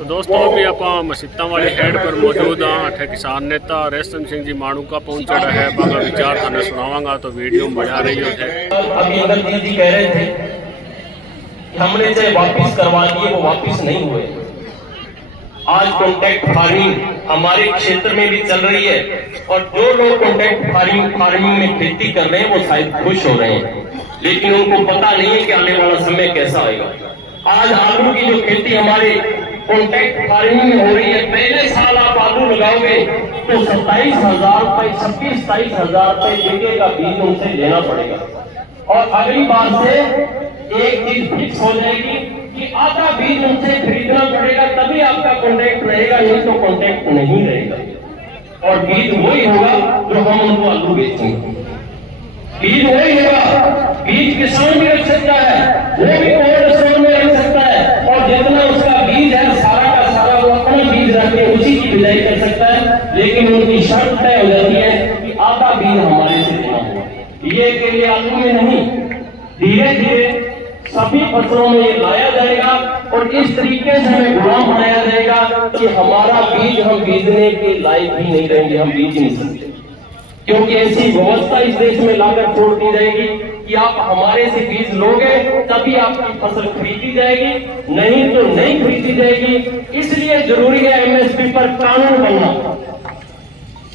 तो दोस्तों अभी आप मसीता वाली हेड पर मौजूद हाँ। अठे किसान नेता रेशम सिंह जी माणूका पहुंचा है। बाबा विचार थाने सुनावांगा तो वीडियो में बजा रही हो थे। अभी अगर जी कह रहे थे कि हमने चाहे वापिस करवा दिए, वो वापिस नहीं हुए। आज कॉन्ट्रैक्ट फार्मिंग हमारे क्षेत्र में भी चल रही है और जो लोग कॉन्ट्रैक्ट फार्मिंग में खेती कर रहे हैं वो शायद खुश हो रहे हैं, लेकिन उनको पता नहीं है कि आने वाला समय कैसा आएगा। आज आलू की जो खेती हमारे कॉन्ट्रैक्ट फार्मिंग में हो रही है, पहले साल आप आलू लगाओगे तो 27,000 रुपए 26-27,000 रुपए बीघे का बीज उनसे लेना पड़ेगा। और अगली बार से एक चीज फिक्स हो जाएगी कि आधा बीज उनसे खरीदना पड़ेगा, तभी आपका कॉन्ट्रैक्ट रहेगा, नहीं तो कॉन्ट्रैक्ट नहीं रहेगा। और बीज वही होगा जो हम उनको आलू बेचेंगे, बीज वही होगा। बीज किसान भी रख सकता है, वो भी कोल्ड स्टोर में रख सकता है, और जितना उसका बीज है सारा का सारा वो अपना बीज रख के उसी की बिजाई कर सकता है। लेकिन उनकी शर्त तय हो जाती है कि आधा बीज हमारे से लेना होगा। ये केवल आलू में नहीं, धीरे धीरे सभी फसलों में ये लाया जाएगा और इस तरीके से हमें गुलाम बनाया जाएगा कि हमारा बीज हम बीजने के लायक भी नहीं रहेंगे, हम बीज नहीं सकते। क्योंकि ऐसी व्यवस्था इस देश में लाकर छोड़ दी जाएगी कि आप हमारे से बीज लोगे तभी आपकी फसल खरीदी जाएगी, नहीं तो नहीं खरीदी जाएगी। इसलिए जरूरी है एमएसपी पर कानून बनना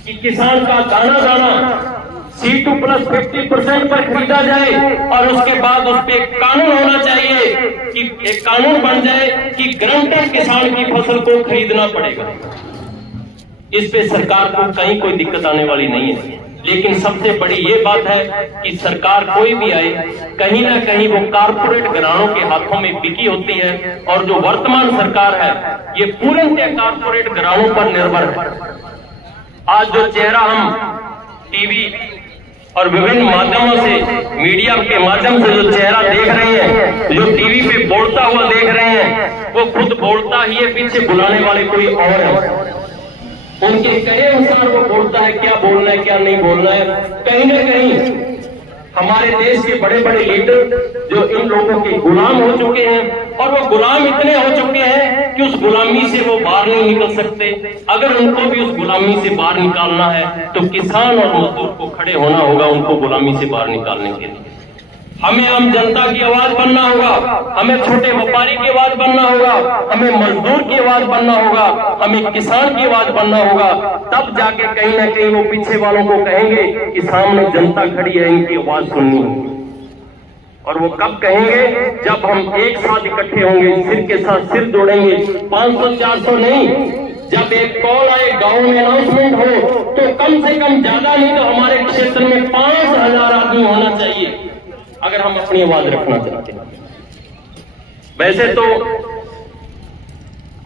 कि किसान का दाना C2+50% पर खरीदा जाए और उसके बाद उस पर कानून होना चाहिए कि एक कानून बन जाए कि गारंटर किसान की फसल को खरीदना पड़ेगा। इस पे सरकार को कहीं कोई दिक्कत आने वाली नहीं है। लेकिन सबसे बड़ी ये बात है कि सरकार कोई भी आए, कहीं ना कहीं वो कारपोरेट घरानों के हाथों में बिकी होती है, और जो वर्तमान सरकार है ये पूर्णतः कारपोरेट घरानों पर निर्भर है। आज जो चेहरा हम टीवी और विभिन्न माध्यमों से, मीडिया के माध्यम से जो चेहरा देख रहे हैं, जो टीवी पे बोलता हुआ देख रहे हैं, वो खुद बोलता ही है, पीछे बुलाने वाले कोई और है। उनके कहे अनुसार वो बोलता है क्या बोलना है क्या नहीं बोलना है। कहीं ना कहीं हमारे देश के बड़े बड़े लीडर जो इन लोगों के गुलाम हो चुके हैं, और वो गुलाम इतने हो चुके हैं कि उस गुलामी से वो बाहर नहीं निकल सकते। अगर उनको भी उस गुलामी से बाहर निकालना है तो किसान और मजदूर को खड़े होना होगा उनको गुलामी से बाहर निकालने के लिए। हमें आम जनता की आवाज बनना होगा, हमें छोटे व्यापारी की आवाज बनना होगा, हमें मजदूर की आवाज बनना होगा, हमें किसान की आवाज बनना होगा। तब जाके कहीं ना कहीं वो पीछे वालों को कहेंगे कि सामने जनता खड़ी है, इनकी आवाज सुननी होगी। और वो कब कहेंगे? जब हम एक साथ इकट्ठे होंगे, सिर के साथ सिर जोड़ेंगे। 500-400 नहीं, जब एक कॉल आए, गांव में अनाउंसमेंट हो, तो कम से कम ज्यादा नहीं तो हमारे क्षेत्र में 5,000 आदमी होना चाहिए अगर हम अपनी आवाज रखना चाहते हैं। वैसे तो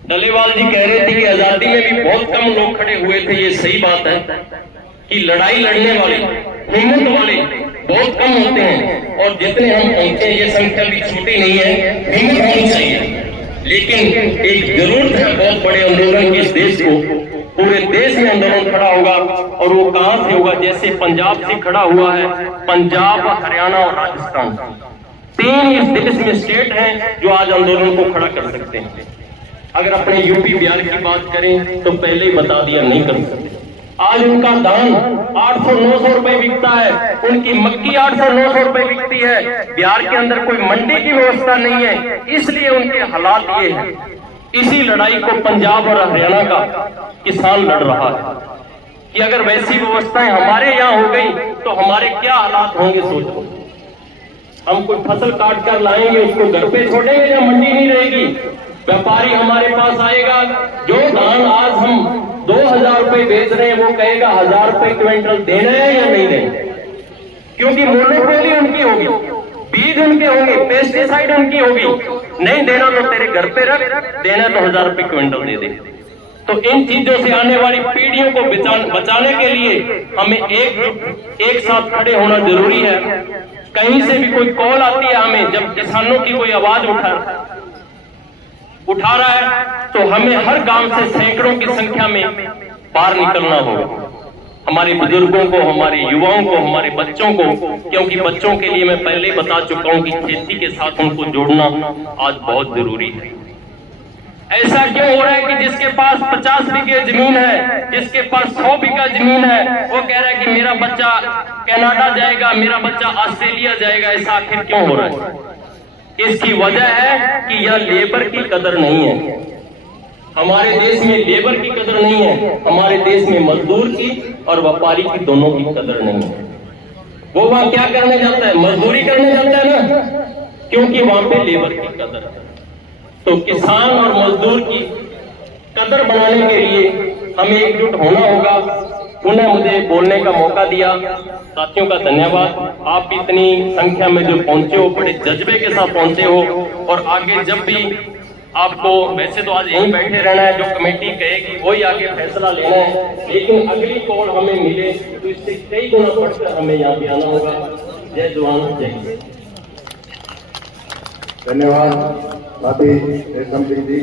डलेवाल जी कह रहे थे कि आजादी में भी बहुत कम लोग खड़े हुए थे। ये सही बात है कि लड़ाई लड़ने वाले, हिम्मत वाले बहुत कम होते हैं, और जितने हम पहुंचे ये संख्या भी छोटी नहीं है। हिम्मत होनी चाहिए, लेकिन एक जरूरत है बहुत बड़े आंदोलन की इस देश को। पूरे देश में आंदोलन खड़ा होगा, और वो कहां से होगा? जैसे पंजाब से खड़ा हुआ है, पंजाब, हरियाणा और राजस्थान, 3 इस देश में स्टेट हैं जो आज आंदोलन को खड़ा कर सकते हैं। अगर अपने यूपी बिहार की बात करें तो पहले ही बता दिया नहीं कर सकते। आज उनका धान 800-900 रुपए बिकता है, उनकी मक्की 800-900 रुपए बिकती है। बिहार के अंदर कोई मंडी की व्यवस्था नहीं है, इसलिए उनके हालात ये हैं। इसी लड़ाई को पंजाब और हरियाणा का किसान लड़ रहा है कि अगर वैसी व्यवस्थाएं हमारे यहाँ हो गई तो हमारे क्या हालात होंगे। सोचो, हम कोई फसल काट कर लाएंगे, उसको घर पे छोड़ेंगे या मंडी नहीं रहेगी। व्यापारी हमारे पास आएगा, जो धान आज हम 2,000 रुपए बेच रहे हैं वो कहेगा 1,000 रुपए क्विंटल देना है या नहीं देना, क्योंकि मोनोपोली उनकी होगी, बीज उनके होंगे, पेस्टिसाइड उनकी होगी। नहीं देना तो तेरे घर पे रख, देना तो 1,000 रुपए क्विंटल दे दे। तो इन चीजों से आने वाली पीढ़ियों को बचाने के लिए हमें एक साथ खड़े होना जरूरी है। कहीं से भी कोई कॉल आती है हमें, जब किसानों की कोई आवाज उठा रहा है, तो हमें हर गांव से सैकड़ों की संख्या में बाहर निकलना होगा। हमारे बुजुर्गों को, हमारे युवाओं को, हमारे बच्चों को, क्योंकि बच्चों के लिए मैं पहले ही बता चुका हूं कि खेती के साथ उनको जोड़ना आज बहुत जरूरी है। ऐसा क्यों हो रहा है कि जिसके पास 50 बीघे जमीन है, जिसके पास 100 बीघा जमीन है, वो कह रहा है कि मेरा बच्चा कनाडा जाएगा, मेरा बच्चा ऑस्ट्रेलिया जाएगा। ऐसा आखिर क्यों हो रहा है? इसकी वजह है कि यह लेबर की कदर नहीं है। हमारे देश में लेबर की कदर नहीं है, हमारे देश में मजदूर की और व्यापारी की दोनों की कदर नहीं है। वो वहां क्या करने जाता है? मजदूरी करने जाता है ना, क्योंकि वहां पे लेबर की कदर है। तो किसान और मजदूर की कदर बनाने के लिए हमें एकजुट होना होगा। उन्हें मुझे बोलने का मौका दिया, साथियों का धन्यवाद। आप भी इतनी संख्या में जो पहुंचे हो, बड़े जज्बे के साथ पहुंचे हो, और आगे जब भी आपको, वैसे तो आज यहीं बैठे रहना है, जो कमेटी कहेगी वही आगे फैसला लेना है, लेकिन अगली कॉल हमें मिले तो इससे कई गुना बढ़कर हमें यहाँ पे आना होगा। जय जवान जय किसान। धन्यवाद भाभी रेशम सिंह जी।